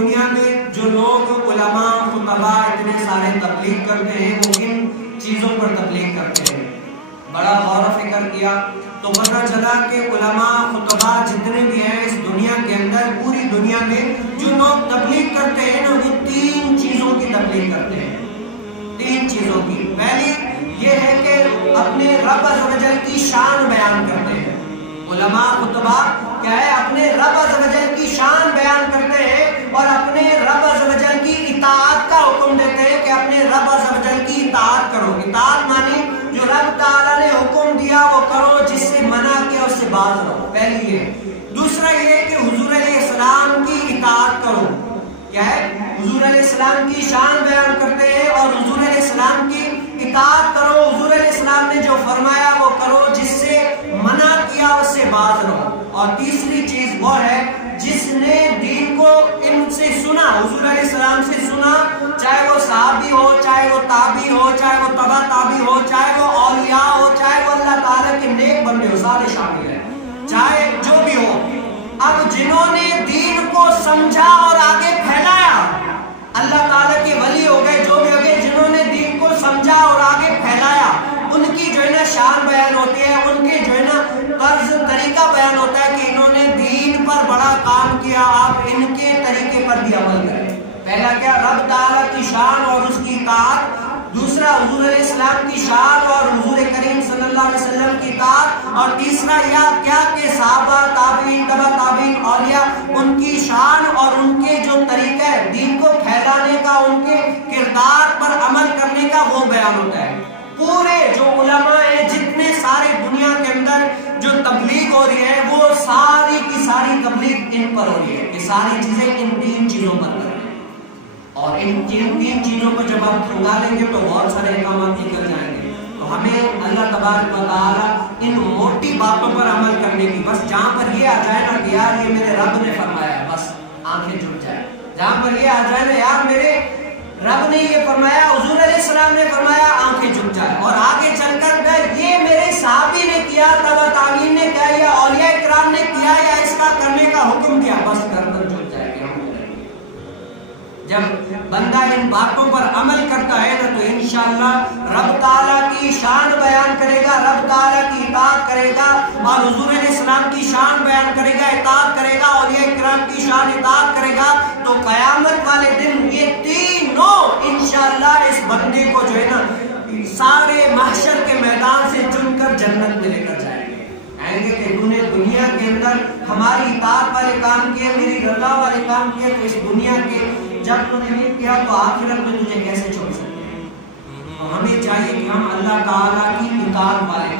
دنیا میں جو لوگ علماء خطبہ اتنے سارے تبلیغ کرتے ہیں وہ کن چیزوں پر تبلیغ کرتے ہیں؟ بڑا غور و فکر کیا تو پتہ چلا کہ علماء خطبہ جتنے بھی ہیں اس دنیا کے اندر پوری دنیا میں جو لوگ تبلیغ کرتے ہیں نا وہ تین چیزوں کی تبلیغ کرتے ہیں. تین چیزوں کی. پہلی یہ ہے کہ اپنے رب عز و جل کی شان بیان کرتے ہیں. علماء خطبہ کیا ہے؟ اپنے رب عز و جل کی شان بیان کرتے ہیں اور اپنے رب عز و جل کی اطاعت کا حکم دیتے ہیں کہ اپنے رب عز و جل کی اطاعت کرو. اطاعت مانی جو رب تعالیٰ نے حکم دیا وہ کرو، جس سے منع کیا اس سے باز رہو. پہلی یہ. دوسرا یہ کہ حضور علیہ السلام کی اطاعت کرو. کیا ہے؟ حضور علیہ السلام کی شان بیان کرتے ہیں اور حضور علیہ السلام کی اطاعت کرو. حضور علیہ السلام نے جو فرمایا وہ کرو، جس سے منع کیا اس سے باز رہو. اور تیسری چیز وہ ہے جس نے دین کو ان سے سنا، حضور علیہ السلام سے سنا، چاہے وہ صحابی ہو، چاہے وہ تابعی ہو، چاہے وہ تبع تابعی ہو، چاہے وہ اولیاء ہو، چاہے وہ اللہ تعالیٰ کے نیک بندے ہو، سارے شامل ہیں، چاہے جو بھی ہو. اب جنہوں نے دین کو سمجھا اور آگے پھیلایا، اللہ تعالیٰ کے ولی ہو گئے، جو بھی ہو گئے، جنہوں نے دین کو سمجھا اور آگے پھیلایا، ان کی جو ہے نا شان بیان ہوتی ہے، ان کے جو ہے نا طرز طریقہ بیان ہوتا ہے کہ انہوں نے دین پر بڑا کام کیا، آپ ان کے طریقے پر بھی عمل کریں. پہلا کیا؟ رب تعالیٰ کی شان اور اس کی اطاعت. دوسرا حضور علیہ السلام کی شان اور حضور کریم صلی اللہ علیہ وسلم کی اطاعت. اور تیسرا یہ کیا کہ صحابہ، تابعین، تبع تابعین، اولیاء، ان کی شان اور ان کے جو طریقہ ہے دین کو پھیلانے کا، ان کے کردار پر عمل کرنے کا، وہ بیان ہوتا ہے. پورے جو علماء ہیں جتنے سارے دنیا کے اندر جو تبلیغ ہو رہی ہے وہ ساری کی ساری تبلیغ ان پر ہو رہی ہے. یہ ساری چیزیں ان تین چیزوں پر کر رہے ہیں. اور ان تین چیزوں کو جب آپ ٹھنگا لیں گے تو بہت سارے احکامات نکل جائیں گے. تو ہمیں اللہ تبارک و تعالیٰ ان موٹی باتوں پر عمل کرنے کی، بس جہاں پر یہ آ جائے نا کہ یار یہ میرے رب نے فرمایا ہے، بس آنکھیں جھک جائے. جہاں پر یہ آ جائے نا یار میرے رب نے یہ فرمایا، حضور علیہ السلام نے فرمایا، آنکھیں جھک جائے. اور آگے چل کر یہ میرے صحابی نے کیا، تبع تابعین نے کیا، یا اولیاء کرام نے کیا، یا اس کا کرنے کا حکم کیا، بس گردن جھک جائے گی. جب بندہ ان باتوں پر عمل کرتا ہے نا تو انشاءاللہ رب تعالیٰ کی شان بیان کرے گا، رب تعالیٰ کی اطاعت کرے گا اور حضور علیہ السلام کی شان بیان کرے گا، اطاعت کرے گا، اولیاء کرام کی شان اطاعت کرے گا. تو قیامت والے دن یہ تینوں انشاءاللہ اس بندے کو جو ہے نا سارے محشر کے میدان سے چن کر جنت میں لے کر جائیں گے. کہیں گے کہ انہوں نے دنیا کے اندر ہماری اطاعت والے کام کیے، میری رضا والے کام کیے، تو اس دنیا کے جب انہوں نے نہیں کیا تو آخرت میں تجھے کیسے چھوڑ سکتے ہیں. ہمیں چاہیے کہ ہم اللہ تعالیٰ کی اطاعت والے